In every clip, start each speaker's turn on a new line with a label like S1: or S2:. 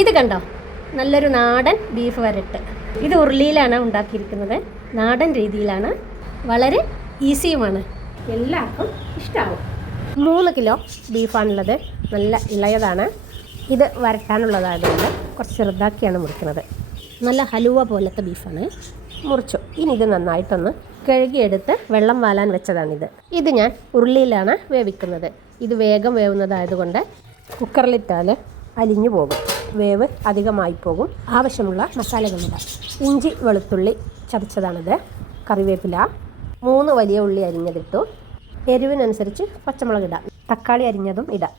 S1: ഇത് കണ്ടോ? നല്ലൊരു നാടൻ ബീഫ് വരട്ട്. ഇത് ഉരുളിയിലാണ് ഉണ്ടാക്കിയിരിക്കുന്നത്. നാടൻ രീതിയിലാണ്. വളരെ ഈസിയുമാണ്. എല്ലാവർക്കും ഇഷ്ടമാവും മൂന്ന് കിലോ ബീഫാണുള്ളത് നല്ല ഇളയതാണ്. ഇത് വരട്ടാനുള്ളതായതുകൊണ്ട് കുറച്ച് ചെറുതാക്കിയാണ് മുറിക്കുന്നത്. നല്ല ഹലുവ പോലത്തെ ബീഫാണ് മുറിച്ചു. ഇനി ഇത് നന്നായിട്ടൊന്ന് കഴുകിയെടുത്ത് വെള്ളം വാലാൻ വെച്ചതാണിത്. ഇത് ഞാൻ ഉരുളിയിലാണ് വേവിക്കുന്നത്. ഇത് വേഗം വേവുന്നതായതുകൊണ്ട് കുക്കറിലിട്ടാൽ അലിഞ്ഞു പോകും. വേവ് അധികമായി പോകും ആവശ്യമുള്ള മസാലകളിടാം ഇഞ്ചി വെളുത്തുള്ളി ചതച്ചതാണിത്. കറിവേപ്പില. മൂന്ന് വലിയ ഉള്ളി അരിഞ്ഞതിട്ടു. എരിവിനനുസരിച്ച് പച്ചമുളക് ഇടാം. തക്കാളി അരിഞ്ഞതും ഇടാം.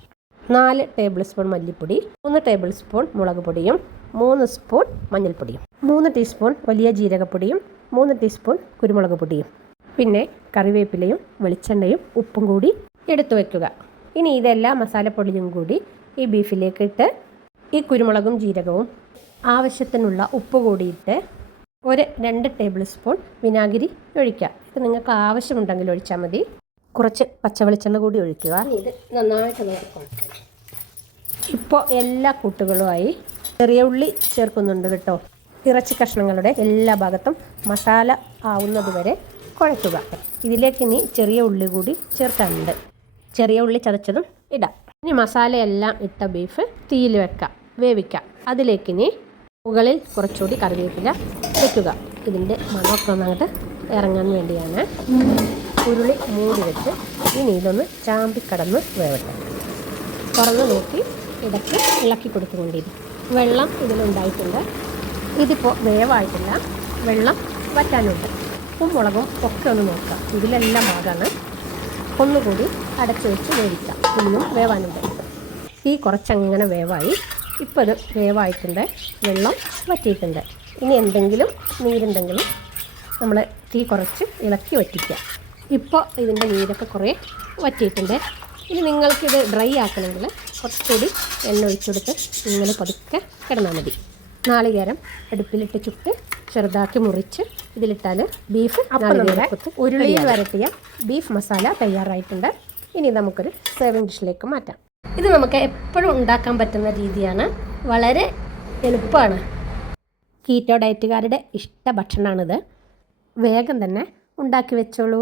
S1: നാല് ടേബിൾ സ്പൂൺ മല്ലിപ്പൊടി. മൂന്ന് ടേബിൾ സ്പൂൺ മുളക് പൊടിയും. മൂന്ന് സ്പൂൺ മഞ്ഞൾപ്പൊടിയും. മൂന്ന് ടീസ്പൂൺ വലിയ ജീരകപ്പൊടിയും. മൂന്ന് ടീസ്പൂൺ കുരുമുളക് പൊടിയും. പിന്നെ കറിവേപ്പിലയും വെളിച്ചെണ്ണയും ഉപ്പും കൂടി എടുത്തു വയ്ക്കുക ഇനി ഇതെല്ലാം മസാലപ്പൊടിയും കൂടി ഈ ബീഫിലേക്ക് ഇട്ട് ഈ കുരുമുളകും ജീരകവും ആവശ്യത്തിനുള്ള ഉപ്പ് കൂടിയിട്ട് ഒരു രണ്ട് ടേബിൾ സ്പൂൺ വിനാഗിരി ഒഴിക്കുക. ഇത് നിങ്ങൾക്ക് ആവശ്യമുണ്ടെങ്കിൽ ഒഴിച്ചാൽ മതി. കുറച്ച് പച്ചവെളിച്ചെണ്ണ കൂടി ഒഴിക്കുക. ഇത് നന്നായിട്ട് നോക്കണം ഇപ്പോൾ എല്ലാ കൂട്ടുകളുമായി ചെറിയ ഉള്ളി ചേർക്കുന്നുണ്ട് കേട്ടോ. ഇറച്ചി കഷ്ണങ്ങളുടെ എല്ലാ ഭാഗത്തും മസാല ആവുന്നത് വരെ കുഴയ്ക്കുക ഇതിലേക്ക് ഇനി ചെറിയ ഉള്ളി കൂടി ചേർക്കാനുണ്ട്. ചെറിയ ഉള്ളി ചതച്ചതും ഇടാം. ഇനി മസാലയെല്ലാം ഇട്ട ബീഫ് തീയിൽ വെക്കാം. വേവിക്കാം. അതിലേക്ക് ഇനി മുകളിൽ കുറച്ചുകൂടി കറിവേപ്പില വെക്കുക. ഇതിന്റെ മണമൊക്കെ നന്നായിട്ട് ഇറങ്ങാൻ വേണ്ടിയാണ്. ഉരുളി മൂടി വെച്ച് ഇനി ഇതൊന്ന് ചാമ്പിക്കടന്ന് വേവട്ടെ. തുറന്ന് നോക്കി ഇടയ്ക്ക് ഇളക്കി കൊടുത്തുകൊണ്ടിരിക്കും വെള്ളം ഇതിലുണ്ടായിട്ടുണ്ട്. ഇതിപ്പോൾ വേവായിട്ടില്ല. വെള്ളം വറ്റാനുണ്ട്. ഉപ്പും മുളകും ഒക്കെ ഒന്ന് നോക്കാം. ഇതിലെല്ലാം ഭാഗമാണ് ഒന്നുകൂടി അടച്ചു വെച്ച് വേവിക്കാം. ഇന്നും വേവാനുണ്ട്. തീ കുറച്ചങ്ങനെ വേവായി ഇപ്പോൾ ഇത് വേവായിട്ടുണ്ട് വെള്ളം വറ്റിയിട്ടുണ്ട്. ഇനി എന്തെങ്കിലും നീരുണ്ടെങ്കിലും നമ്മൾ തീ കുറച്ച് ഇളക്കി വറ്റിക്കുക. ഇപ്പോൾ ഇതിന്റെ നീരൊക്കെ കുറേ വറ്റിയിട്ടുണ്ട്. ഇനി നിങ്ങൾക്കിത് ഡ്രൈ ആക്കണമെങ്കിൽ കുറച്ചുകൂടി എണ്ണ ഒഴിച്ചെടുത്ത് ഇങ്ങനെ പതുക്കെ കിടന്നാൽ മതി. നാളികേരം അടുപ്പിലിട്ട് ചുട്ട് ചെറുതാക്കി മുറിച്ച് ഇതിലിട്ടാൽ ബീഫ് നാളികേരക്കുത്ത് ഉരുളിയിൽ വരട്ടിയ ബീഫ് മസാല തയ്യാറായിട്ടുണ്ട്. ഇനി നമുക്കൊരു സെർവിങ് ഡിഷിലേക്ക് മാറ്റാം. ഇത് നമുക്ക് എപ്പോഴും ഉണ്ടാക്കാൻ പറ്റുന്ന രീതിയാണ്. വളരെ എളുപ്പമാണ്. കീറ്റോ ഡയറ്റുകാരുടെ ഇഷ്ട ഭക്ഷണമാണിത് വേഗം തന്നെ ഉണ്ടാക്കി വെച്ചോളൂ.